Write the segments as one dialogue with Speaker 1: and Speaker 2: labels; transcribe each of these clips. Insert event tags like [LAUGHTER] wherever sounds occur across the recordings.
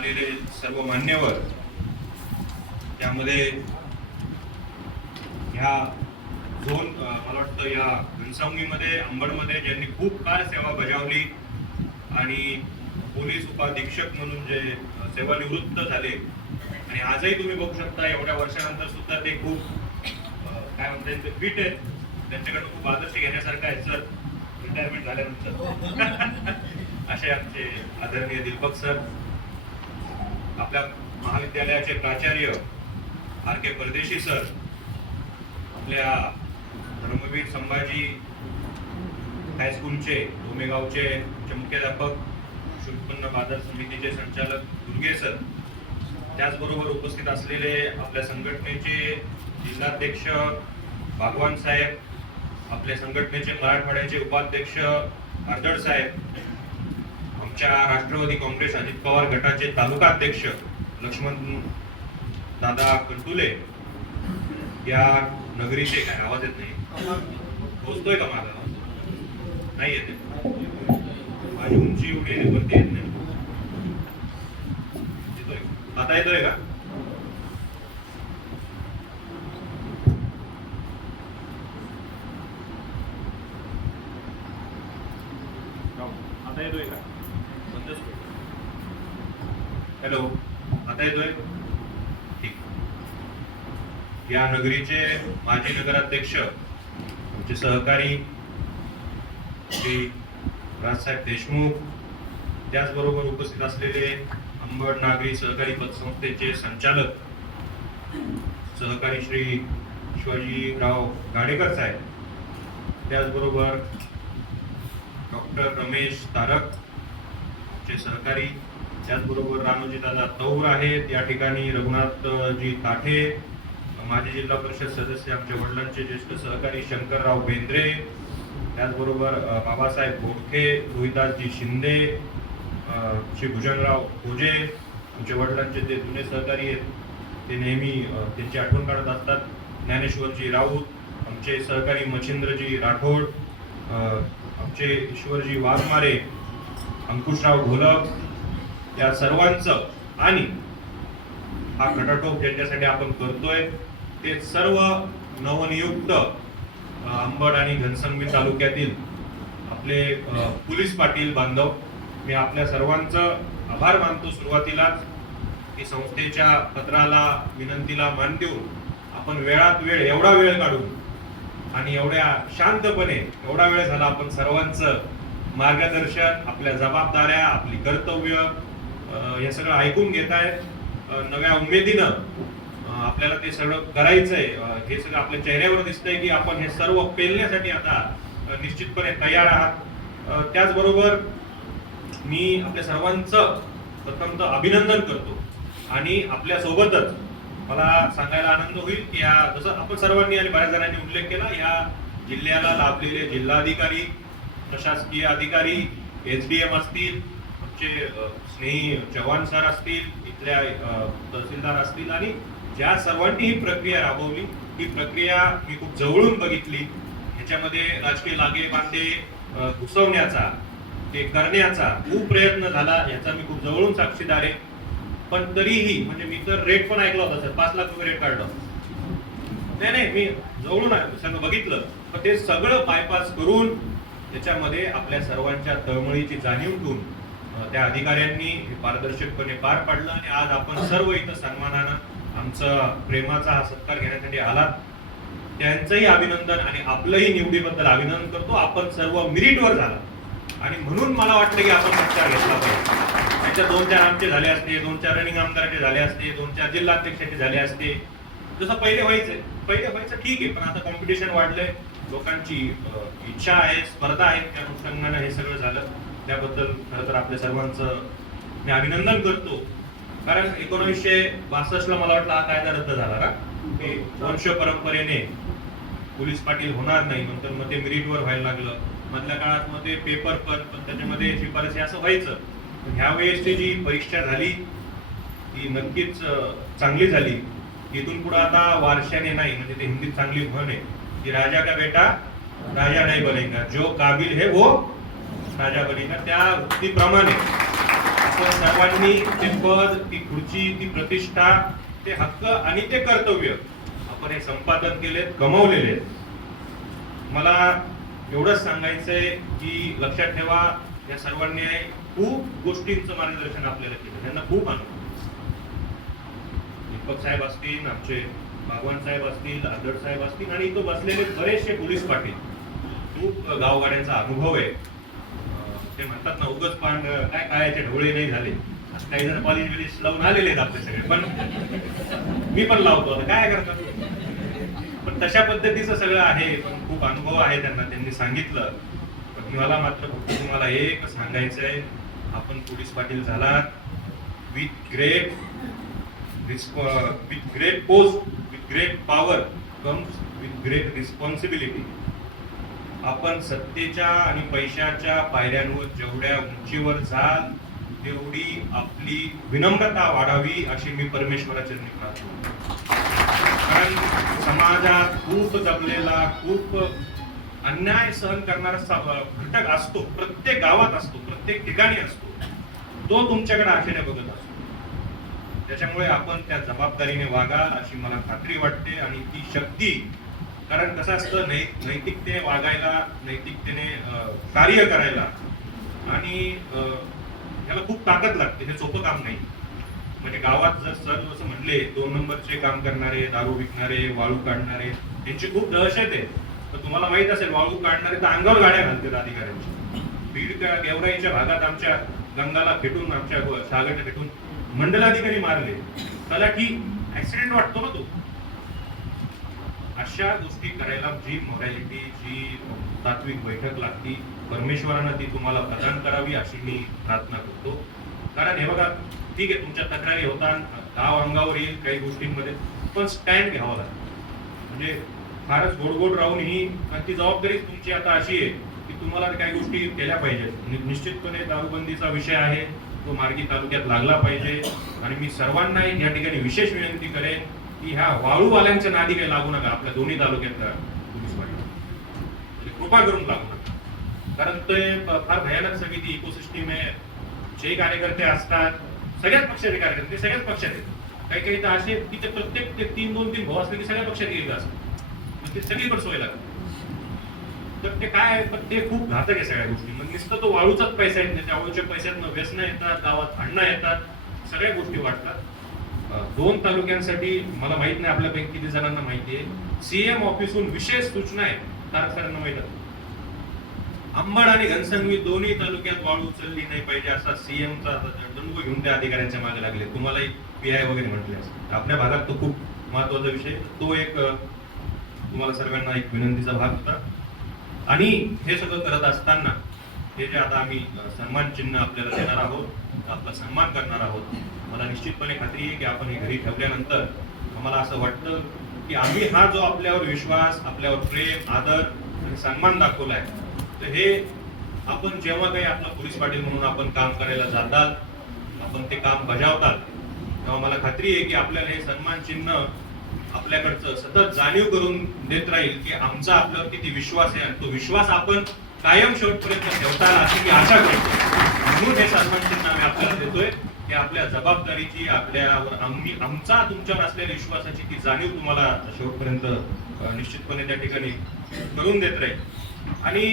Speaker 1: आलेले सर्व मान्यवर त्यामध्ये ह्या झोन मला वाटतं या घनसावणीमध्ये अंबडमध्ये ज्यांनी खूप काळ सेवा बजावली आणि पोलीस उपाधीक्षक म्हणून जे सेवानिवृत्त झाले. आणि आजही तुम्ही बघू शकता एवढ्या वर्षानंतर सुद्धा ते खूप काय म्हणता येईल फिट आहेत. त्यांच्याकडे खूप आदर्श घेण्यासारखं आहे सर. रिटायरमेंट झाल्यानंतर. [LAUGHS] असे आमचे आदरणीय दीपक सर. आपल्या महाविद्यालयाचे प्राचार्य आर के परदेशी सर आपल्या धर्मवीर संभाजी हायस्कूलचे डोमेगावचे मुख्याध्यापक कृषी उत्पन्न बाजार समितीचे संचालक दुर्गे सर त्याचबरोबर उपस्थित असलेले आपल्या संघटनेचे जिल्हाध्यक्ष भागवान साहेब आपल्या संघटनेचे मराठवाड्याचे उपाध्यक्ष साहेब आमच्या राष्ट्रवादी काँग्रेस अजित पवार गटाचे तालुका अध्यक्ष लक्ष्मण दादा कंटुले या नगरीचे काय आवाज येत नाही? पोहोचतोय का माझा? नाही येते. माझी उंची एवढी वरती येत नाही. आता येतोय का आता येतोय का बंदच हॅलो आता येतोय ठीक या नगरीचे माजी नगराध्यक्ष आमचे सहकारी श्री राजसाहेब देशमुख त्याचबरोबर उपस्थित असलेले अंबड नागरी सहकारी पतसंस्थेचे संचालक सहकारी श्री शिवाजीराव गाडेकर साहेब त्याचबरोबर डॉक्टर रमेश तारक चे सहकारी त्याचबरोबर रामोजी दादा तौर आहेत या ठिकाणी रघुनाथजी ताठे माजी जिल्हा परिषद सदस्य आमच्या वडिलांचे ज्येष्ठ सहकारी शंकरराव बेंद्रे त्याचबरोबर बाबासाहेब बोडखे रोहिदासजी शिंदे श्री भुजंगराव भोजे आमच्या वडिलांचे जे जुने सहकारी आहेत. ते नेहमी त्यांची आठवण काढत असतात. ज्ञानेश्वरजी राऊत आमचे सहकारी मच्छिंद्रजी राठोड आमचे ईश्वरजी वाघमारे अंकुशराव घोलप या सर्वांचं आणि हा खटाटोप ज्यांच्यासाठी आपण करतोय. ते सर्व नवनियुक्त अ, अंबड आणि घनसंगवी तालुक्यातील आपले पोलीस पाटील बांधव मी आपल्या सर्वांचं आभार मानतो सुरुवातीलाच. की संस्थेच्या पत्राला विनंतीला मान देऊन आपण वेळात वेळ एवढा वेळ काढून आणि एवढ्या शांतपणे एवढा वेळ झाला आपण सर्वांचं मार्गदर्शन आपल्या जबाबदाऱ्या आपली कर्तव्य हे सगळं ऐकून घेत अ, नव्या उमेदीनं आपल्याला ते सगळं करायचंय. हे सगळं आपल्या चेहऱ्यावर दिसतंय की आपण हे सर्व पेलण्यासाठी आता निश्चितपणे तयार आहात. त्याचबरोबर मी आपल्या सर्वांचं प्रथमतः अभिनंदन करतो. आणि आपल्या सोबतच मला सांगायला आनंद होईल की या जसं आपण सर्वांनी आणि बऱ्याच जणांनी उल्लेख केला या जिल्ह्याला लाभलेले जिल्हाधिकारी प्रशासकीय अधिकारी एस डी एम असतील आमचे स्नेही चव्हाण सर असतील इथल्या तहसीलदार असतील आणि ज्या सर्वांनी ही प्रक्रिया राबवली ही प्रक्रिया मी खूप जवळून बघितली. ह्याच्यामध्ये राजकीय लागे बांधे घुसवण्याचा ते करण्याचा खूप प्रयत्न झाला याचा मी खूप जवळून साक्षीदार आहे. पण तरीही म्हणजे मी तर रेट पण ऐकला होता सर पाच लाख रुपये रेट काढलं नाही नाही मी जवळून सगळं बघितलं. पण ते सगळं बायपास करून त्याच्यामध्ये आपल्या सर्वांच्या तळमळीची जाणीव ठेवून त्या अधिकाऱ्यांनी हे पारदर्शकपणे पार पाडलं आणि आज आपण सर्व इथं सन्मानानं आमचा प्रेमाचा हा सत्कार घेण्यासाठी आलात त्यांचंही अभिनंदन आणि आपलंही निवडीबद्दल अभिनंदन करतो. आपण सर्व मिरिटवर झाला. आणि म्हणून मला वाटतं की आपण सत्कार घेतला पाहिजे. त्याच्या दोन चार आमचे झाले असते दोन चार रनिंग आमदाराचे झाले असते दोन चार जिल्हा झाले असते. जसं पहिले व्हायचं पहिले व्हायचं ठीक आहे पण आता कॉम्पिटिशन वाढलंय. लोकांची इच्छा आहे स्पर्धा आहे त्या अनुषंगानं हे सगळं झालं. त्याबद्दल खरं तर आपल्या सर्वांचं मी अभिनंदन करतो. कारण एकोणीसशे बासष्टला मला वाटलं हा कायदा रद्द झाला ना? की वंश परंपरेने पोलीस पाटील होणार नाही नंतर मग ते मेरिटवर व्हायला लागलं. मधल्या काळात मग ते पेपर पण पण त्याच्यामध्ये शिफारसी असं व्हायचं. पण ह्या वेळेसची जी परीक्षा झाली ती नक्कीच चांगली झाली. इथून पुढे आता वारशाने नाही म्हणजे ते हिंदीत चांगली म्हण आहे की राजा का बेटा राजा नाही बनेगा. जो काबिल है वो राजा बनेगा. त्या वृत्तीप्रमाणे. आपण सर्वांनी ते पद ती खुर्ची ती प्रतिष्ठा ते हक्क आणि ते कर्तव्य आपण हे संपादन केले कमवलेले मला एवढंच सांगायचंय की लक्षात ठेवा या सर्वांनी खूप गोष्टींचं मार्गदर्शन आपल्याला केलं. त्यांना खूप अनुभव दीपक साहेब असतील आमचे भगवान साहेब असतील आदर साहेब असतील आणि इथं बसलेले बरेचसे पोलीस पाटील. खूप गावगाड्यांचा अनुभव आहे. ते म्हणतात ना उगच पान काय काळाचे ढोळे नाही झाले. असं काही जण पॉलिश बिलिश लावून आलेले आहेत आपले सगळे पण मी पण लावतो आता काय करतात पण तशा पद्धतीचं सगळं आहे पण खूप अनुभव आहे त्यांना त्यांनी सांगितलं. पण मला मात्र फक्त तुम्हाला एक आहे आपण पोलीस पाटील झालात with great with great post with great power comes with great responsibility आपण सत्तेच्या आणि पैशाच्या पायऱ्यांवर जेवढ्या उंचीवर जाल तेवढी आपली विनम्रता वाढावी अशी मी परमेश्वराच्या प्रार्थना कारण समाजात खूप जपलेला खूप अन्याय सहन करणारा सा- घटक असतो प्रत्येक गावात असतो प्रत्येक ठिकाणी असतो. तो तुमच्याकडे आशेने बघत असतो. त्याच्यामुळे आपण त्या जबाबदारीने वागा अशी मला खात्री वाटते आणि ती शक्ती कारण कसं असतं नै नैतिकतेने वागायला नैतिकतेने कार्य करायला आणि याला खूप ताकद लागते हे सोपं काम नाही. म्हणजे गावात जर सर असं म्हणले दोन नंबरचे काम करणारे दारू विकणारे वाळू काढणारे यांची खूप दहशत आहे. तर तुम्हाला माहीत असेल वाळू काढणारे तर अंगावर गाड्या घालतात अधिकाऱ्यांची. बीड गेवराईच्या भागात आमच्या गंगाला भेटून आमच्या सागरला भेटून मंडलाधिकारी मारले. त्याला की ऍक्सिडेंट वाटतो ना तो. अशा गोष्टी करायला जी मॉरॅलिटी जी तात्विक बैठक लागती परमेश्वरानं ती तुम्हाला प्रदान करावी अशी मी प्रार्थना करतो. कारण हे बघा ठीक आहे तुमच्या तक्रारी होता गाव अंगावर येईल काही गोष्टींमध्ये पण स्टँड घ्यावा लागतो. म्हणजे फारच गोड गोड राहून ही ती जबाबदारी तुमची आता अशी आहे की तुम्हाला काही गोष्टी केल्या पाहिजेत. निश्चितपणे दारूबंदीचा विषय आहे तो मार्गी तालुक्यात लागला पाहिजे. आणि मी सर्वांनाही या ठिकाणी विशेष विनंती करेन की ह्या वाळूवाल्यांच्या नादी काही लागू नका आपल्या दोन्ही तालुक्यात पोलीस म्हणजे कृपा करून लागू नका. कारण ते फार भयानक सगळी ती इकोसिस्टीम आहे. जे कार्यकर्ते असतात सगळ्याच पक्षाचे कार्यकर्ते ते सगळ्याच पक्षात आहेत. काही काही तर असे की ते प्रत्येक ते तीन दोन तीन भाऊ असले की सगळ्या पक्षात गेले असतात. ते सगळीकडे सोय लागते. तर ते काय आहे? पण ते खूप घातक आहे सगळ्या गोष्टी. मग नुसतं तो वाळूचाच पैसा येत नाही. त्या वाळूच्या पैशातनं व्यसनं येतात गावात भांडणं येतात सगळ्या गोष्टी वाटतात दोन तालुक्यांसाठी मला माहीत नाही आपल्यापैकी किती जणांना माहिती आहे. सीएम ऑफिसहून विशेष सूचना आहे तारक माहीत आहे. अंबड आणि घनसंगवी दोन्ही तालुक्यात वाळू उचलली नाही पाहिजे असा सीएमचा दंडू घेऊन त्या अधिकाऱ्यांच्या मागे लागले. तुम्हाला तुम्हालाही पीआय वगैरे म्हटले असेल. आपल्या भागात तो खूप महत्त्वाचा विषय तो एक तुम्हाला सर्वांना एक विनंतीचा भाग होता. आणि हे सगळं करत असताना हे जे आता आम्ही सन्मान चिन्ह आपल्याला देणार आहोत आपला सन्मान करणार आहोत निश्चितपणे खात्री आहे की आपण हे घरी ठेवल्यानंतर आम्हाला असं वाटतं की आम्ही हा जो आपल्यावर विश्वास आपल्यावर प्रेम आदर आणि सन्मान दाखवलाय तर हे आपण जेव्हा काही आपला पोलीस पाटील म्हणून आपण काम करायला जातात आपण ते काम बजावतात तेव्हा मला खात्री आहे की आपल्याला हे सन्मान चिन्ह आपल्याकडचं सतत जाणीव करून देत राहील की आमचा आपल्यावर किती विश्वास आहे आणि तो विश्वास आपण कायम शेवटपर्यंत ठेवता अशी की आशा करतो. म्हणून हे सन्मान चिन्ह आम्ही आपल्याला देतोय. की आपल्या जबाबदारीची आपल्यावर आम्ही आमचा तुमच्यावर असलेल्या विश्वासाची ती जाणीव तुम्हाला शेवटपर्यंत निश्चितपणे त्या ठिकाणी करून देत राहील. आणि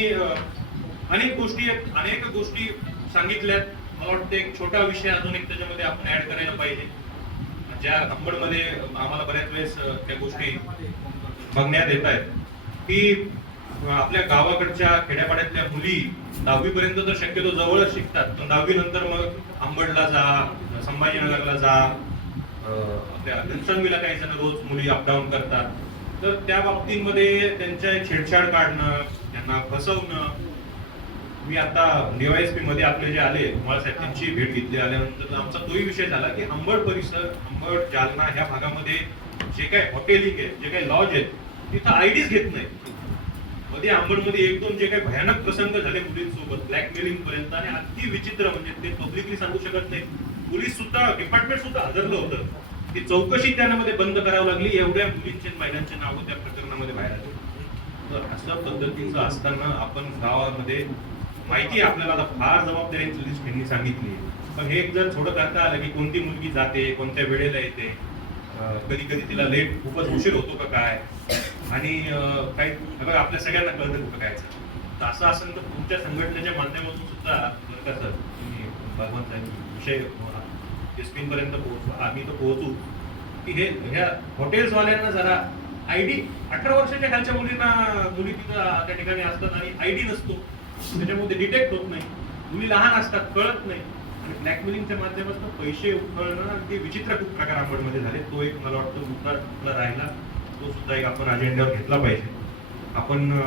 Speaker 1: अनेक गोष्टी आहेत अनेक गोष्टी सांगितल्यात. मला वाटतं एक छोटा विषय अजून एक त्याच्यामध्ये आपण ऍड करायला पाहिजे. ज्या अंबडमध्ये आम्हाला बऱ्याच वेळेस त्या गोष्टी बघण्यात येत आहेत. की आपल्या गावाकडच्या खेड्यापाड्यातल्या मुली दहावी पर्यंत तर शक्यतो जवळच शिकतात. पण दहावी नंतर मग अंबडला जा संभाजीनगरला जा आपल्या घनसंगीला काही जण रोज मुली अपडाऊन करतात. तर त्या बाबतीमध्ये त्यांच्या छेडछाड काढणं त्यांना फसवणं मी आता डीवायएसपी मध्ये आपले जे आले कुमार त्यांची भेट घेतली. आल्यानंतर आमचा तोही विषय झाला की अंबड परिसर अंबड जालना ह्या भागामध्ये जे काही हॉटेलिंग आहे जे काही लॉज आहेत तिथं आयडीच घेत नाही मध्ये अंबडमध्ये एक दोन जे काही भयानक प्रसंग झाले मुलींसोबत ब्लॅकमेलिंग पर्यंत आणि अति विचित्र म्हणजे ते पब्लिकली सांगू शकत नाही पोलीस सुद्धा डिपार्टमेंट सुद्धा हजरलं होतं. ती चौकशी त्यामध्ये बंद करावी लागली एवढ्या मुलींचे महिलांचे नाव त्या प्रकरणामध्ये बाहेर आले. तर अशा पद्धतीचं असताना आपण गावामध्ये माहिती आपल्याला आता फार जबाबदाऱ्यांची लिस्ट त्यांनी सांगितली पण हे एक जर थोडं करता आलं की कोणती मुलगी जाते कोणत्या वेळेला येते कधी कधी तिला लेट खूपच उशीर होतो का काय? आणि काही बघा आपल्या सगळ्यांना कळतं कुठं काय तर असं असेल तर तुमच्या संघटनेच्या माध्यमातून सुद्धा बरं का सर तुम्ही भगवंत साहेब विषय स्क्रीन पर्यंत पोहोचू आम्ही तर पोहोचू. की हे ह्या हॉटेल्सवाल्यांना जरा आय डी अठरा वर्षाच्या खालच्या मुलींना मुली तिथं त्या ठिकाणी असतात आणि आयडी नसतो. त्याच्यामध्ये डिटेक्ट होत नाही. मुली लहान असतात कळत नाही. आणि ब्लॅकमेलिंगच्या माध्यमातून पैसे उकळणं आणि ते विचित्र खूप प्रकारमध्ये झाले. तो एक मला वाटतं मुद्दा राहिला. तो सुद्धा एक आपण अजेंड्यावर घेतला पाहिजे. आपण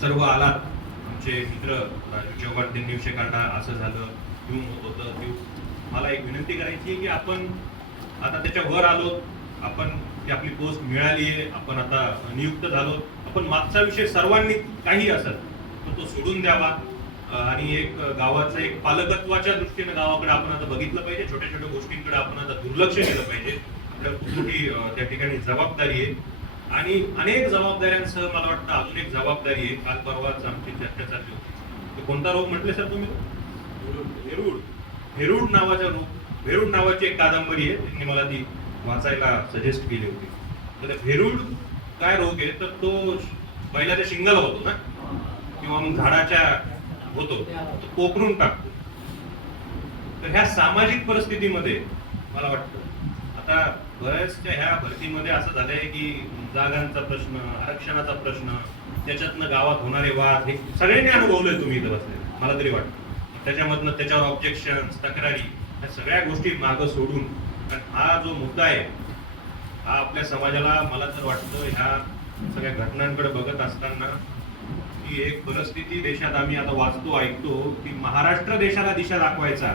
Speaker 1: सर्व आलात. आमचे मित्र जेव्हा चव्हाण त्यांनी विषय काढला असं झालं घेऊन होत होतं देऊ. मला एक विनंती करायची आहे की आपण आता त्याच्या वर आलो आपण ती आपली पोस्ट मिळाली आहे आपण आता नियुक्त झालो. आपण मागचा विषय सर्वांनी काही असेल तर तो सोडून द्यावा. आणि एक गावाचं एक पालकत्वाच्या दृष्टीने गावाकडे आपण आता बघितलं पाहिजे. छोट्या छोट्या गोष्टींकडे आपण आता दुर्लक्ष केलं पाहिजे. खूप मोठी त्या ठिकाणी जबाबदारी आहे. आणि अनेक जबाबदाऱ्यांसह मला वाटतं अजून एक जबाबदारी आहे. काल परवाच आमची चर्चा चालली होती. तो कोणता रोग म्हटले सर तुम्ही? हेरूड हेरूड. नावाचा रोग. हेरूड नावाची एक कादंबरी आहे. त्यांनी मला ती वाचायला सजेस्ट केली होती. तर ते भेरूड काय रोग आहे? तर तो बैलाच्या शिंगाला होतो ना? किंवा मग झाडाच्या होतो. तो कोकरून टाकतो. तर ह्या सामाजिक परिस्थितीमध्ये मला वाटतं आता बऱ्याचशा ह्या भरतीमध्ये असं झालंय की जागांचा प्रश्न आरक्षणाचा प्रश्न त्याच्यातनं गावात होणारे वाद हे सगळ्यांनी अनुभवलंय तुम्ही इथं बसले मला तरी वाटतं. त्याच्यामधनं त्याच्यावर ऑब्जेक्शन तक्रारी ह्या सगळ्या गोष्टी मागं सोडून हा जो मुद्दा आहे हा आपल्या समाजाला मला तर वाटतं ह्या सगळ्या घटनांकडे बघत असताना ही एक परिस्थिती देशात आम्ही आता वाचतो ऐकतो की महाराष्ट्र देशाला दिशा दाखवायचा.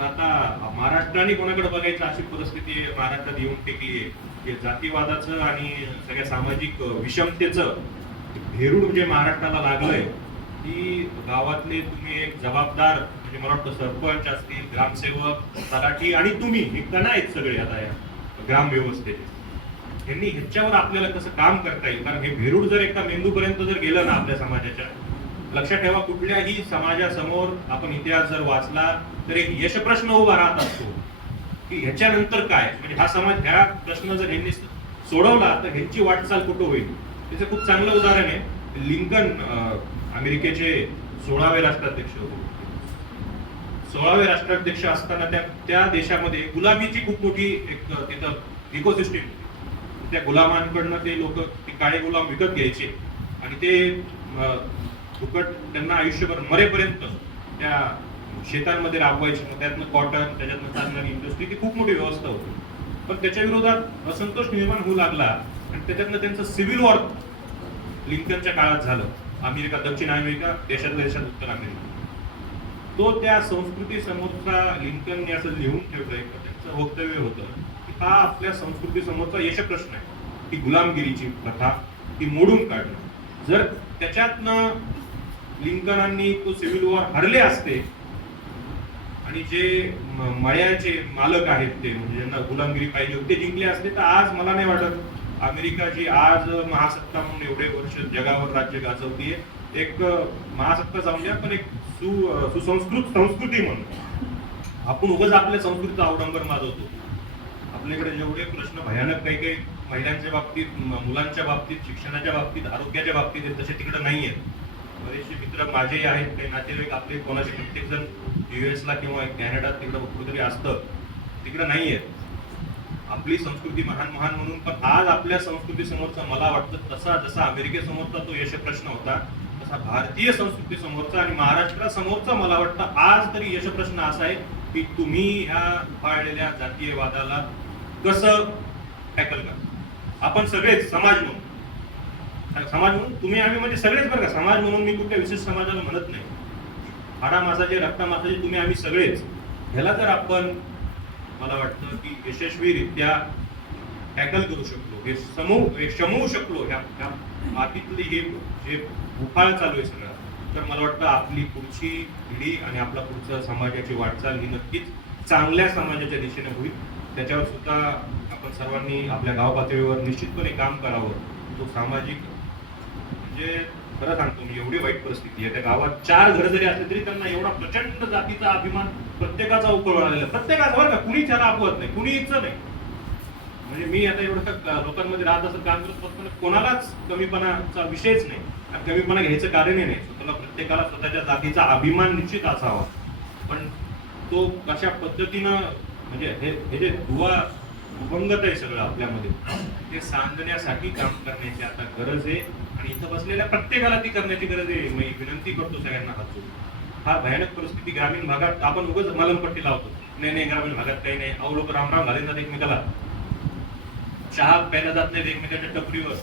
Speaker 1: तर आता महाराष्ट्राने कोणाकडे बघायचं अशी परिस्थिती महाराष्ट्रात येऊन टेकली आहे. जातीवादाचं आणि सगळ्या सामाजिक विषमतेचं भेरूड जे महाराष्ट्राला लागलंय की गावातले तुम्ही एक जबाबदार म्हणजे मला वाटतं सरपंच असतील ग्रामसेवक तलाठी आणि तुम्ही हे कणा आहेत सगळे आता या ग्रामव्यवस्थेचे यांनी ह्याच्यावर आपल्याला कसं काम करता येईल? कारण हे भेरूड जर एका मेंदूपर्यंत जर गेलं ना आपल्या समाजाच्या लक्षात ठेवा कुठल्याही समाजासमोर आपण इतिहास जर वाचला तर एक यशप्रश्न उभा राहत असतो. की ह्याच्यानंतर काय? म्हणजे हा समाज ह्या प्रश्न जर ह्यांनी सोडवला तर ह्यांची वाटचाल कुठं होईल? त्याचं खूप चांगलं उदाहरण आहे. लिंकन अमेरिकेचे सोळावे राष्ट्राध्यक्ष होते. सोळावे राष्ट्राध्यक्ष असताना त्या त्या देशामध्ये गुलामीची खूप मोठी एक तिथं इकोसिस्टीम होती. त्या गुलामांकडनं ते लोक ते काळे गुलाम विकत घ्यायचे. आणि ते फुकट त्यांना आयुष्यभर मरेपर्यंत त्या शेतांमध्ये राबवायचं. मग त्यातनं कॉटन त्याच्यातनं चालणारी इंडस्ट्री ती खूप मोठी व्यवस्था होती. पण त्याच्या विरोधात असंतोष निर्माण होऊ लागला आणि त्याच्यातनं त्यांचं सिव्हिल वॉर लिंकनच्या काळात झालं. अमेरिका दक्षिण अमेरिका देशातल्या देशात उत्तर अमेरिका. तो त्या संस्कृती समोरचा लिंकनने असं लिहून ठेवलंय त्यांचं वक्तव्य होतं की हा आपल्या संस्कृती समोरचा यशप्रश्न आहे. ती गुलामगिरीची प्रथा ती मोडून काढणं. जर त्याच्यातनं लिंकनांनी तो सिव्हिल वॉर हरले असते. आणि जे मळ्याचे मालक आहेत ते म्हणजे ज्यांना गुलामगिरी पाहिजे होते ते जिंकले असते. तर आज मला नाही वाटत अमेरिका जी आज महासत्ता म्हणून एवढे वर्ष जगावर राज्य गाजवतीये एक महासत्ता जाऊन द्या पण एक सु सुसंस्कृत संस्कृती म्हणून. आपण उगाच आपल्या संस्कृतीचा अवडंबर माजवतो. आपल्याकडे जेवढे प्रश्न भयानक काही काही महिलांच्या बाबतीत मुलांच्या बाबतीत शिक्षणाच्या बाबतीत आरोग्याच्या बाबतीत तसे तिकडे नाही आहेत बरेचसे मित्र माझेही आहेत. काही नातेवाईक आपले कोणाचे प्रत्येक जण युएस ला किंवा कॅनडात तिकडं कुठेतरी असतं. तिकडं नाही आहे आपली संस्कृती महान महान म्हणून पण आज आपल्या संस्कृती समोरचा मला वाटतं तसा जसा अमेरिकेसमोरचा तो यशप्रश्न होता तसा भारतीय संस्कृती समोरचा आणि महाराष्ट्रासमोरचा मला वाटतं आज तरी यशप्रश्न असा आहे की तुम्ही ह्या उफाळलेल्या जातीयवादाला कसं टॅकल करा आपण सगळेच समाज म्हणून समाज म्हणून तुम्ही आम्ही म्हणजे सगळेच बरं का समाज म्हणून मी कुठल्या विशेष समाजाला म्हणत नाही. हाडा मासाचे रक्ता मासाचे तुम्ही आम्ही सगळेच. ह्याला जर आपण मला वाटतं की यशस्वीरित्या टॅकल करू शकलो हे समू हे शमवू शकलो ह्या ह्या मातीतली हे जे उफाळ चालू आहे सगळं तर मला वाटतं आपली पुढची पिढी आणि आपला पुढचं समाजाची वाटचाल ही नक्कीच चांगल्या समाजाच्या दिशेने होईल. त्याच्यावर सुद्धा आपण सर्वांनी आपल्या गाव पातळीवर निश्चितपणे काम करावं. तो सामाजिक म्हणजे खरं सांगतो मी एवढी वाईट परिस्थिती आहे. त्या गावात चार घर जरी असले तरी त्यांना एवढा प्रचंड जातीचा अभिमान प्रत्येकाचा उकळ आलेला प्रत्येकाचा बरं का कुणी त्याला अपवत नाही कुणी इच्छा नाही. म्हणजे मी आता एवढं लोकांमध्ये राहत असं काम करत असताना कोणालाच कमीपणाचा विषयच नाही. आणि कमीपणा घ्यायचं कारणही नाही. स्वतःला प्रत्येकाला स्वतःच्या जातीचा अभिमान निश्चित असावा. पण तो कशा पद्धतीनं म्हणजे हे हे जे दुवा उभंगत आहे सगळं आपल्यामध्ये. ते सांगण्यासाठी काम करण्याची आता गरज आहे आणि इथं बसलेल्या प्रत्येकाला ती करण्याची गरज आहे. मी विनंती करतो सगळ्यांना हात फार भयानक परिस्थिती ग्रामीण भागात आपण उगाच मलमपट्टी लावतो. नाही नाही ग्रामीण भागात काही नाही. अहो लोक रामराम घालत जात एकमेकाला. चहा प्यायला जात नाही एकमेकाच्या टपरीवर.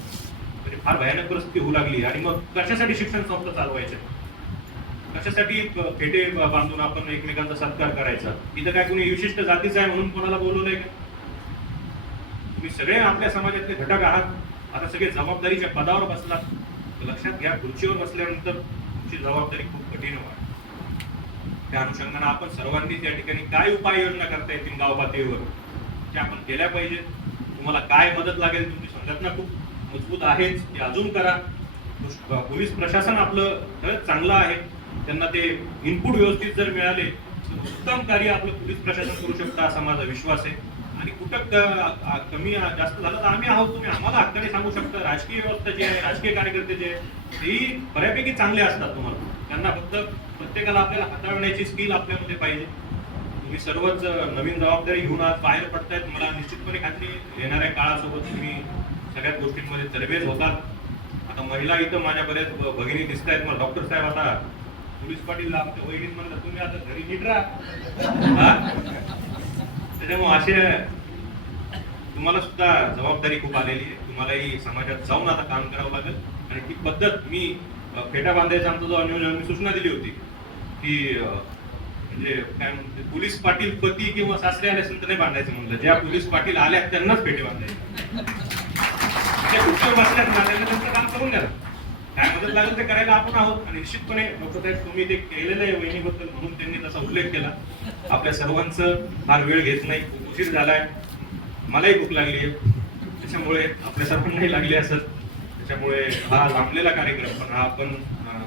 Speaker 1: तरी फार भयानक परिस्थिती होऊ लागली. आणि मग कशासाठी शिक्षण संस्था चालवायच्या? कशासाठी फेटे बांधून आपण एकमेकांचा सत्कार करायचा? इथं काय कोणी विशिष्ट जातीचं आहे म्हणून कोणाला बोलवलंय का? तुम्ही सगळे आपल्या समाजातले घटक आहात. आता सगळे जबाबदारीच्या पदावर बसलात. लक्षात घ्या खुर्चीवर बसल्यानंतर तुमची जबाबदारी खूप कठीण होणार त्या अनुषंगाने आपण सर्वांनी त्या ठिकाणी काय उपाययोजना करता येतील गाव पातळीवर? त्या आपण केल्या पाहिजेत. तुम्हाला काय मदत लागेल तुमची संघटना खूप मजबूत आहेच. ते अजून करा. पोलीस प्रशासन आपलं खरंच चांगलं आहे. त्यांना ते इनपुट व्यवस्थित जर मिळाले तर उत्तम कार्य आपलं पोलीस प्रशासन करू शकतं. असा माझा विश्वास आहे. आणि कुठं कमी जास्त झालं तर आम्ही आहोत. तुम्ही आम्हाला हक्काने सांगू शकता. राजकीय व्यवस्था जी आहे राजकीय कार्यकर्ते जे आहे तेही बऱ्यापैकी चांगले असतात तुम्हाला. त्यांना फक्त प्रत्येकाला आपल्याला हाताळण्याची स्किल आपल्यामध्ये पाहिजे. तुम्ही सर्वच नवीन जबाबदारी घेऊन आज बाहेर पडतायत. मला निश्चितपणे खात्री येणाऱ्या काळासोबत तुम्ही सगळ्याच गोष्टींमध्ये तरबेज होतात. आता महिला इथं माझ्या बऱ्याच भगिनी दिसत आहेत मला डॉक्टर साहेब आता पोलीस पाटील आमच्या वहिनीत म्हणलं तुम्ही आता घरी नीट राहा. त्याच्यामुळे असे तुम्हाला सुद्धा जबाबदारी खूप आलेली आहे. तुम्हालाही समाजात जाऊन आता काम करावं लागेल. आणि ती पद्धत मी फेटा बांधायचा आमचा जो अनुयोजन मी सूचना दिली होती की म्हणजे काय म्हणते पोलीस पाटील पती किंवा सासरे आले असेल तर नाही बांधायचं म्हणलं. ज्या पोलीस पाटील आल्या त्यांनाच फेटे बांधायचे. म्हणजे त्या खुर्चीवर बसल्यात बांधायला त्यांचं काम करून द्या काय मदत लागेल ते करायला आपण आहोत. आणि निश्चितपणे डॉक्टर साहेब तुम्ही ते केलेलं आहे वहिनीबद्दल म्हणून त्यांनी तसा उल्लेख केला. आपल्या सर्वांचं फार वेळ घेत नाही. उशीर झालाय. मलाही भूक लागली आहे. त्याच्यामुळे आपल्या सर्वांनाही लागली असत त्याच्यामुळे हा लांबलेला कार्यक्रम पण हा आपण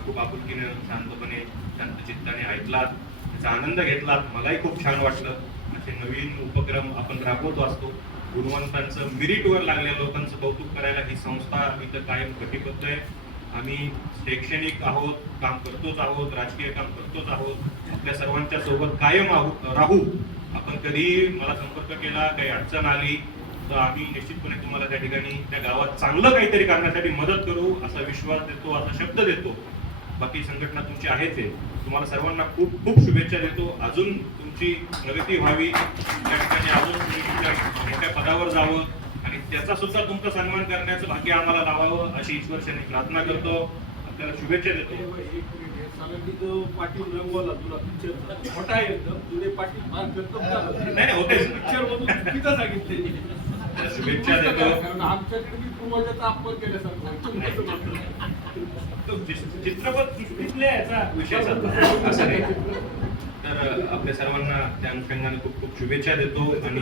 Speaker 1: खूप आपुलकीने शांतपणे शांत चित्ताने ऐकलात. त्याचा आनंद घेतलात. मलाही खूप छान वाटलं. असे नवीन उपक्रम आपण राबवत असतो. गुणवंतांचं मिरिटवर लागलेल्या लोकांचं कौतुक करायला ही संस्था इथं कायम कटिबद्ध आहे. आम्ही शैक्षणिक आहोत काम करतोच आहोत राजकीय काम करतोच आहोत आपल्या सर्वांच्या सोबत कायम आहोत राहू. आपण कधी मला संपर्क केला काही अडचण आली तर आम्ही निश्चितपणे तुम्हाला त्या ठिकाणी त्या गावात चांगलं काहीतरी करण्यासाठी मदत करू असा विश्वास देतो असा शब्द देतो. बाकी संघटना तुमची आहेच आहे. तुम्हाला सर्वांना खूप खूप शुभेच्छा देतो. अजून तुमची प्रगती व्हावी. त्या ठिकाणी अजून तुम्ही तुमच्या मोठ्या पदावर जावं. त्याचा सुद्धा तुमचा सन्मान करण्याचं भाग्य आम्हाला लावावं अशी ईश्वरशनी प्रार्थना करतो आपल्याला शुभेच्छा देतो
Speaker 2: सरांनी जो पाटील रंगवला तुला पिक्चर मोठा आहे एकदम जुने पाटील फार कर्तव्य झालं.
Speaker 1: नाही, नाही, होतेच ना.
Speaker 2: पिक्चर मधून चुकीचं सांगितलंय.
Speaker 1: त्याला शुभेच्छा देतो
Speaker 2: कारण आमच्याकडे मी पूर्वजाचा अपमान केल्यासारखं आहे. तुमचं
Speaker 1: चित्रपट याचा विषय चालतो असं नाही तर आपल्या सर्वांना त्या अनुषंगाने खूप खूप शुभेच्छा देतो आणि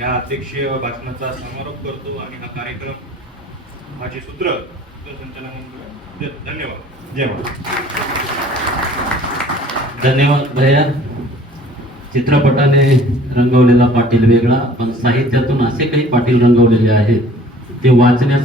Speaker 1: या अध्यक्षीय भाषणाचा समारोप करतो आणि हा कार्यक्रम माझे सूत्र संचालक धन्यवाद. जय
Speaker 3: धन्यवाद भैया. चित्रपटाने रंगवलेला पाटील वेगळा पण साहित्यातून असे काही पाटील रंगवलेले आहेत ते वाचण्यास